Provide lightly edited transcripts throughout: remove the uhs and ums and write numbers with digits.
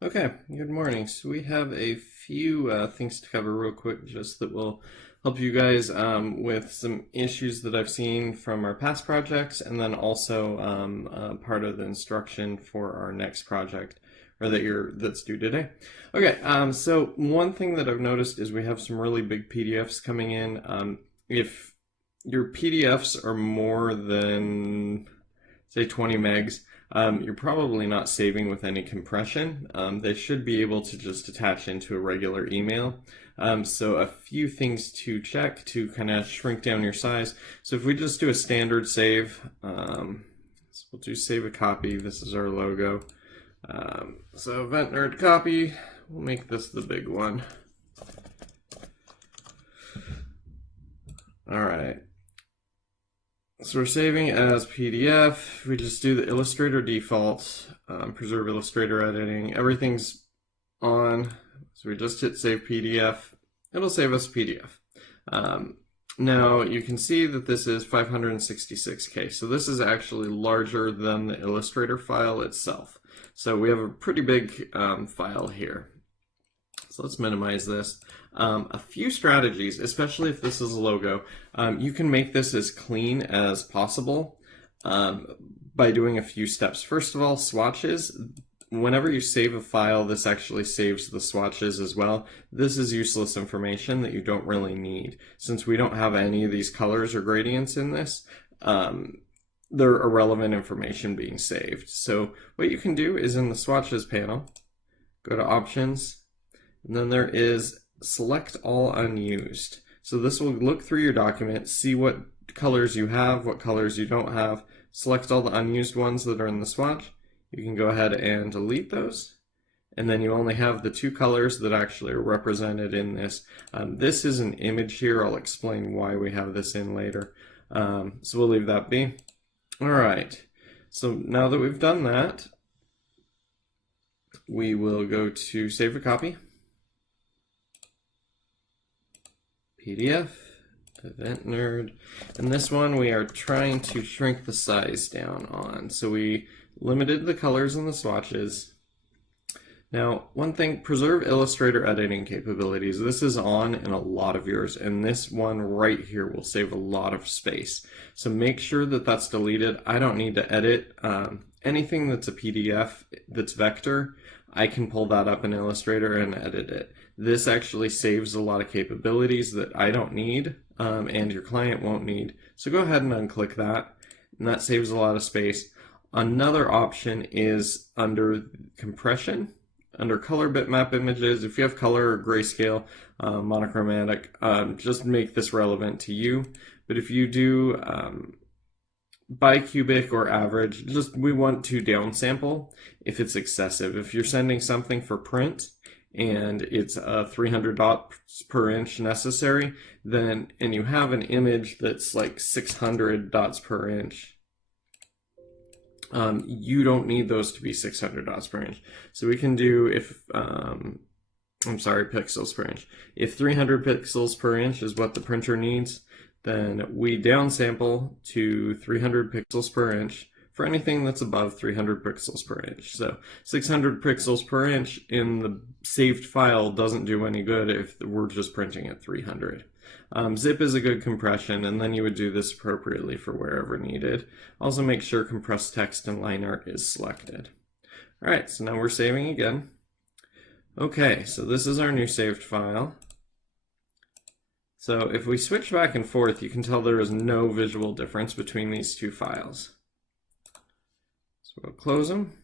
Okay, good morning. So we have a few things to cover real quick, just that will help you guys with some issues that I've seen from our past projects, and then also part of the instruction for our next project, or that's due today. Okay, so one thing that I've noticed is we have some really big PDFs coming in. If your PDFs are more than say 20 megs, you're probably not saving with any compression. They should be able to just attach into a regular email. So a few things to check to kind of shrink down your size. So if we just do a standard save, so we'll do save a copy. This is our logo. So event nerd copy, we'll make this the big one. All right. So we're saving as PDF. We just do the Illustrator default, preserve Illustrator editing. Everything's on. So we just hit save PDF. It'll save us PDF. Now you can see that this is 566K. So this is actually larger than the Illustrator file itself. So we have a pretty big file here. So let's minimize this. A few strategies, especially if this is a logo, you can make this as clean as possible by doing a few steps. First of all, swatches. Whenever you save a file, this actually saves the swatches as well. This is useless information that you don't really need. Since we don't have any of these colors or gradients in this, they're irrelevant information being saved. So what you can do is in the swatches panel, go to options, and then there is select all unused. So this will look through your document, see what colors you have, what colors you don't have, select all the unused ones that are in the swatch. You can go ahead and delete those. And then you only have the two colors that actually are represented in this. This is an image here. I'll explain why we have this in later. So we'll leave that be. All right. So now that we've done that, we will go to save a copy. PDF, event nerd, and this one we are trying to shrink the size down on. So we limited the colors and the swatches. Now, one thing, preserve Illustrator editing capabilities. This is on in a lot of yours, and this one right here will save a lot of space. So make sure that that's deleted. I don't need to edit anything that's a PDF that's vector. I can pull that up in Illustrator and edit it. This actually saves a lot of capabilities that I don't need and your client won't need. So go ahead and unclick that, and that saves a lot of space. Another option is under compression, under color bitmap images. If you have color or grayscale, monochromatic, just make this relevant to you. But if you do bicubic or average, we want to downsample if it's excessive. If you're sending something for print and it's 300 dots per inch necessary, then, and you have an image that's like 600 dots per inch, you don't need those to be 600 dots per inch. So we can do, if, pixels per inch. If 300 pixels per inch is what the printer needs, then we downsample to 300 pixels per inch for anything that's above 300 pixels per inch. So 600 pixels per inch in the saved file doesn't do any good if we're just printing at 300. Zip is a good compression, and then you would do this appropriately for wherever needed. Also make sure compressed text and line art is selected. All right, so now we're saving again. Okay, so this is our new saved file. So if we switch back and forth, you can tell there is no visual difference between these two files. So we'll close them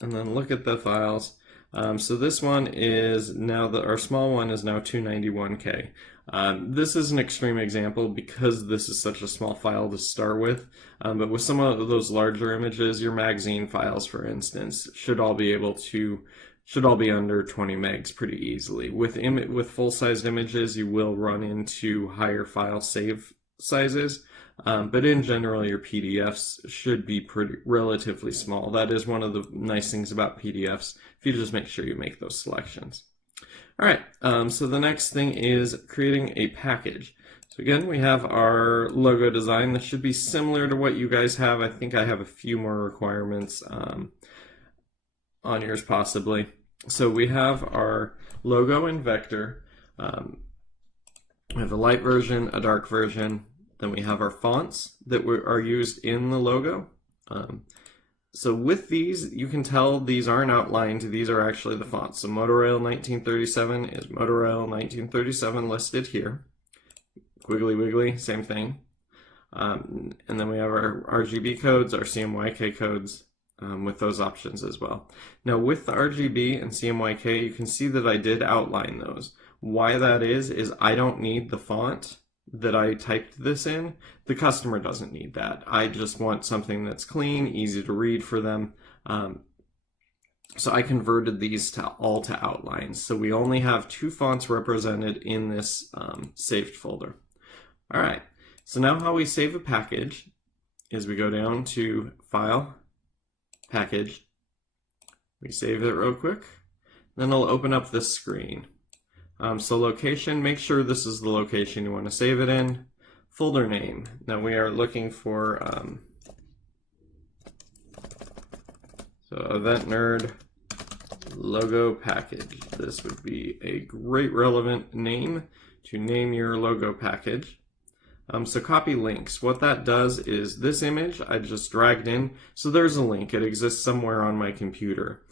and then look at the files. So this one is now, our small one is now 291K. This is an extreme example because this is such a small file to start with, but with some of those larger images, your magazine files, for instance, should all be under 20 megs pretty easily. With full-sized images, you will run into higher file save sizes, but in general, your PDFs should be relatively small. That is one of the nice things about PDFs, if you just make sure you make those selections. All right, so the next thing is creating a package. So again, we have our logo design. This should be similar to what you guys have. I think I have a few more requirements on yours possibly. So we have our logo and vector. We have a light version, a dark version. Then we have our fonts that are used in the logo. So with these, you can tell these aren't outlined. These are actually the fonts. So Motorail 1937 is Motorail 1937 listed here. Quiggly Wiggly, same thing. And then we have our RGB codes, our CMYK codes, with those options as well. Now with the RGB and CMYK, you can see that I did outline those. Why that is I don't need the font that I typed this in. The customer doesn't need that. I just want something that's clean, easy to read for them. So I converted these all to outlines. So we only have 2 fonts represented in this saved folder. All right, so now how we save a package is we go down to File, Package. We save it real quick. Then it'll open up this screen. So location, make sure this is the location you want to save it in. Folder name. Now we are looking for so Event Nerd logo package. This would be a great relevant name to name your logo package. So copy links. What that does is this image I just dragged in. So there's a link. It exists somewhere on my computer.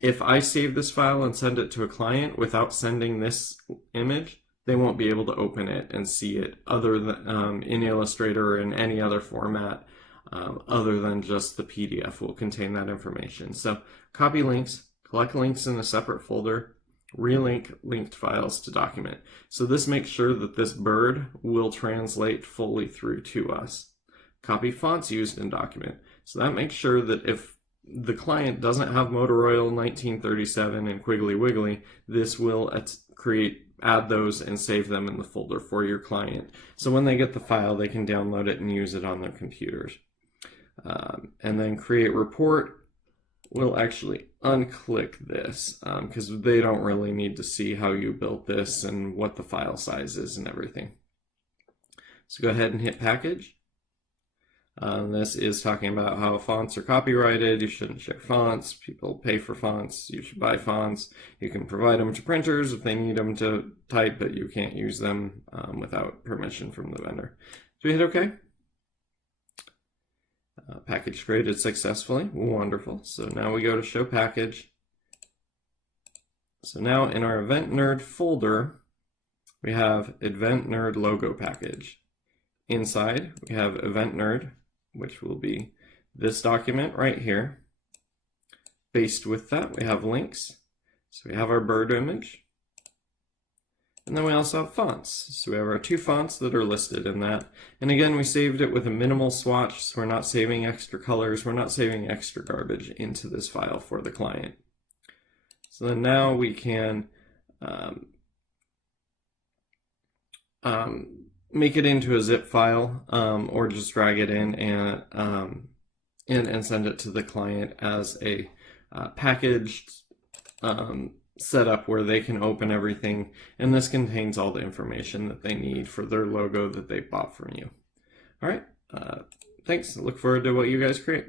If I save this file and send it to a client without sending this image, they won't be able to open it and see it other than in Illustrator or in any other format other than just the PDF will contain that information. So copy links, collect links in a separate folder, relink linked files to document. So this makes sure that this bird will translate fully through to us. Copy fonts used in document. So that makes sure that if the client doesn't have Motorail 1937 and Quiggly Wiggly, this will add those and save them in the folder for your client. So when they get the file, they can download it and use it on their computers. And then create report. We'll actually unclick this because they don't really need to see how you built this and what the file size is and everything. So go ahead and hit package. This is talking about how fonts are copyrighted. You shouldn't share fonts. People pay for fonts. You should buy fonts. You can provide them to printers if they need them to type, but you can't use them without permission from the vendor. So we hit OK. Package created successfully. Wonderful. So now we go to show package. So now in our Event Nerd folder, we have Event Nerd logo package. Inside, we have Event Nerd, which will be this document right here. Based with that, we have links. So we have our bird image. And then we also have fonts. So we have our 2 fonts that are listed in that. And again, we saved it with a minimal swatch, so we're not saving extra colors, we're not saving extra garbage into this file for the client. So then now we can make it into a zip file or just drag it in and send it to the client as a packaged setup where they can open everything, and this contains all the information that they need for their logo that they bought from you. All right, thanks. Look forward to what you guys create.